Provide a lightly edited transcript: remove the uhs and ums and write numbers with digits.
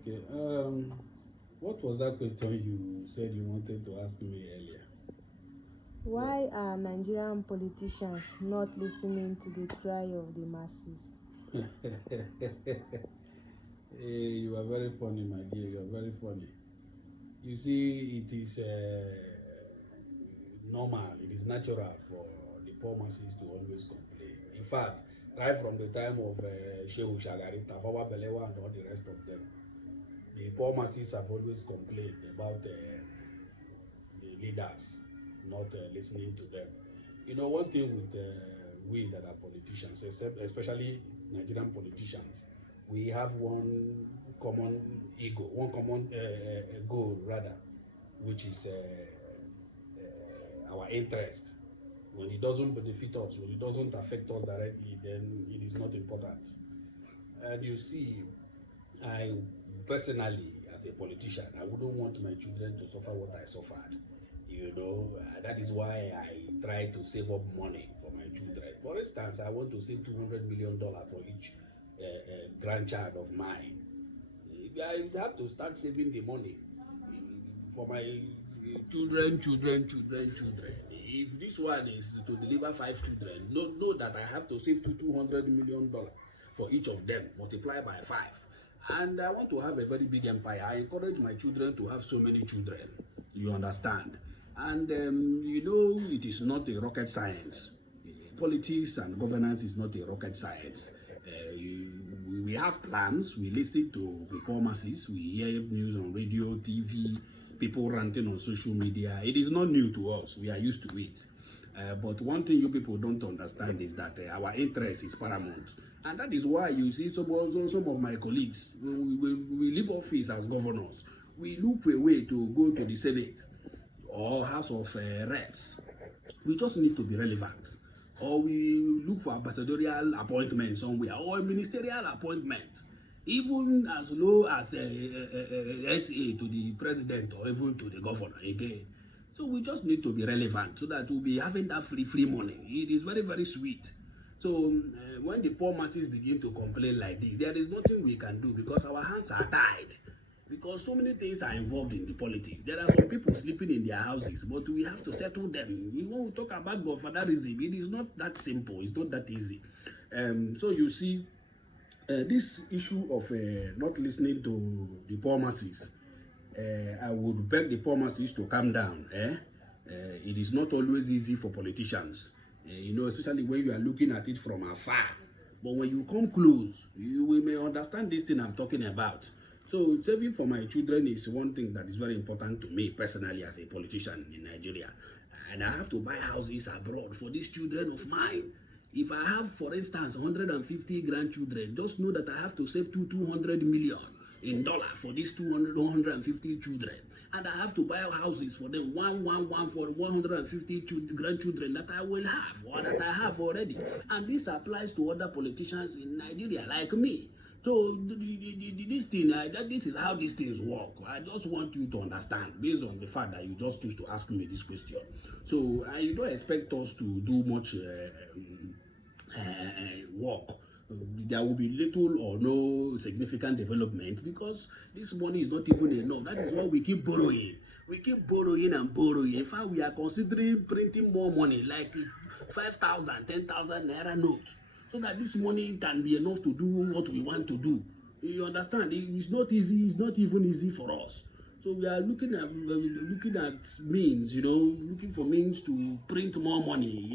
Okay. What was that question you said you wanted to ask me earlier? Why are Nigerian politicians not listening to the cry of the masses? Hey, you are very funny, my dear. You are very funny. You see, it is normal, it is natural for the poor masses to always complain. In fact, right from the time of Shehu Shagari, Tafawa Balewa, and all the rest of them, the poor masses have always complained about the leaders not listening to them. You know, one thing with we that are politicians, especially Nigerian politicians, we have one common ego, one common goal rather, which is our interest. When it doesn't benefit us, when it doesn't affect us directly, then it is not important. And you see, I personally, as a politician, I wouldn't want my children to suffer what I suffered. You know, that is why I try to save up money for my children. For instance, I want to save $200 million for each grandchild of mine. I have to start saving the money for my children. If this one is to deliver 5 children, know that I have to save $200 million for each of them, multiply by 5. And I want to have a very big empire. I encourage my children to have so many children. You understand? And you know, it is not a rocket science. Politics and governance is not a rocket science. We have plans. We listen to the poor masses. We hear news on radio, TV, people ranting on social media. It is not new to us. We are used to it. But one thing you people don't understand is that our interest is paramount. And that is why you see some of my colleagues, when we leave office as governors, we look for a way to go to the Senate or House of Reps. We just need to be relevant. Or we look for ambassadorial appointment somewhere or a ministerial appointment, even as low as SA to the president or even to the governor again. So we just need to be relevant so that we'll be having that free money. It is very, very sweet. So when the poor masses begin to complain like this, there is nothing we can do because our hands are tied. Because so many things are involved in the politics. There are some people sleeping in their houses, but we have to settle them. When we talk about godfatherism, it is not that simple. It's not that easy. So you see, this issue of not listening to the poor masses, I would beg the poor masses to calm down. It is not always easy for politicians, you know, especially when you are looking at it from afar. But when you come close, we may understand this thing I'm talking about. So saving for my children is one thing that is very important to me personally as a politician in Nigeria. And I have to buy houses abroad for these children of mine. If I have, for instance, 150 grandchildren, just know that I have to save $200 million in dollar for these 150 children. And I have to buy houses for them, one for 150 grandchildren that I will have or that I have already. And this applies to other politicians in Nigeria like me. So this thing, this is how these things work. I just want you to understand based on the fact that you just choose to ask me this question. So you don't expect us to do much work. There will be little or no significant development because this money is not even enough. That is why we keep borrowing. We keep borrowing and borrowing. In fact, we are considering printing more money, like 5,000, 10,000 naira notes, so that this money can be enough to do what we want to do. You understand? It's not easy. It's not even easy for us. So we are looking at means, you know, looking for means to print more money.